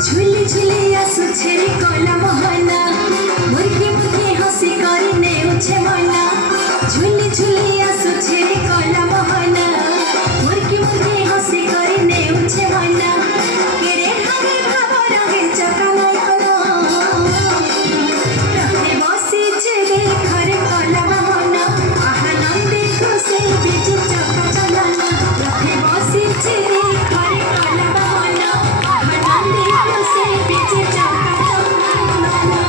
झुली झुली आसुछे रे कला मोहना मुर्गी मुर्गी हसी करने उछे मना झुली झुली आसुछे रे कला मोहना मुर्गी मुर्गी हसी करने उछे मना केरे हरे भाव रहे चकना रहे बसी छे खरे कला मोहना आनंदे खुशी बिज चका चलना रहे बसी छे खरे कला मोहना आनंदे खुशी बिज चका चलना।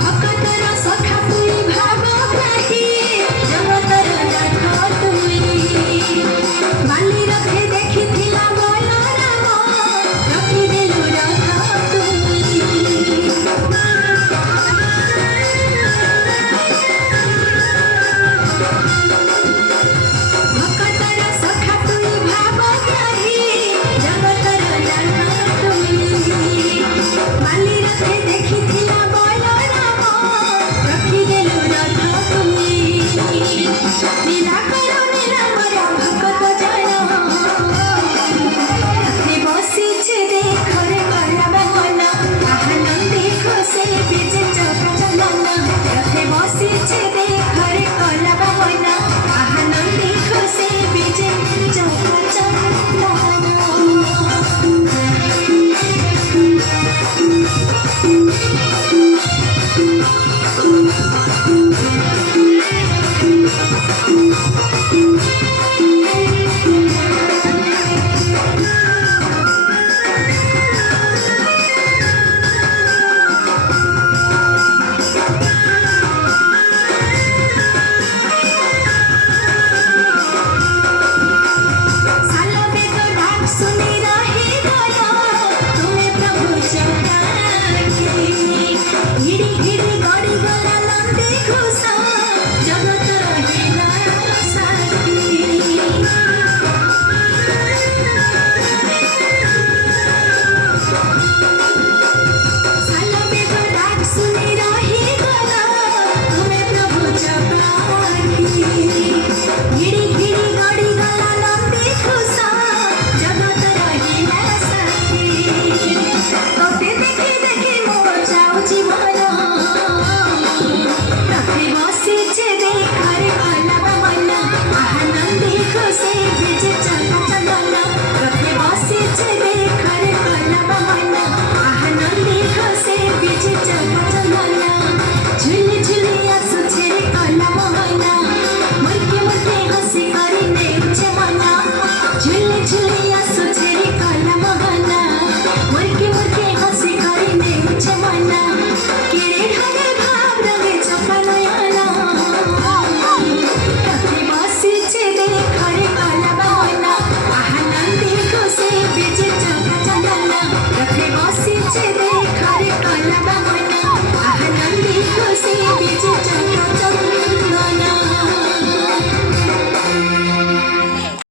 भक्तर सखा तुई भागग्राही जगतर नाथ तुई माली रखे देखिथिला बलराम रखिदेलु रथ तुई भक्तर सखा तुई भागग्राही जगतर नाथ तुई माली रखे देखिथिला बलराम रखिदेलु रथ तुई लीला करो नीलाम्बर भगत जन रखे बसिछे देखरे कला मोहना आनंदे खुशी बिज चका चलना रखे बसिछे देखरे कला मोहना आनंदे खुशी बिज चका चलना।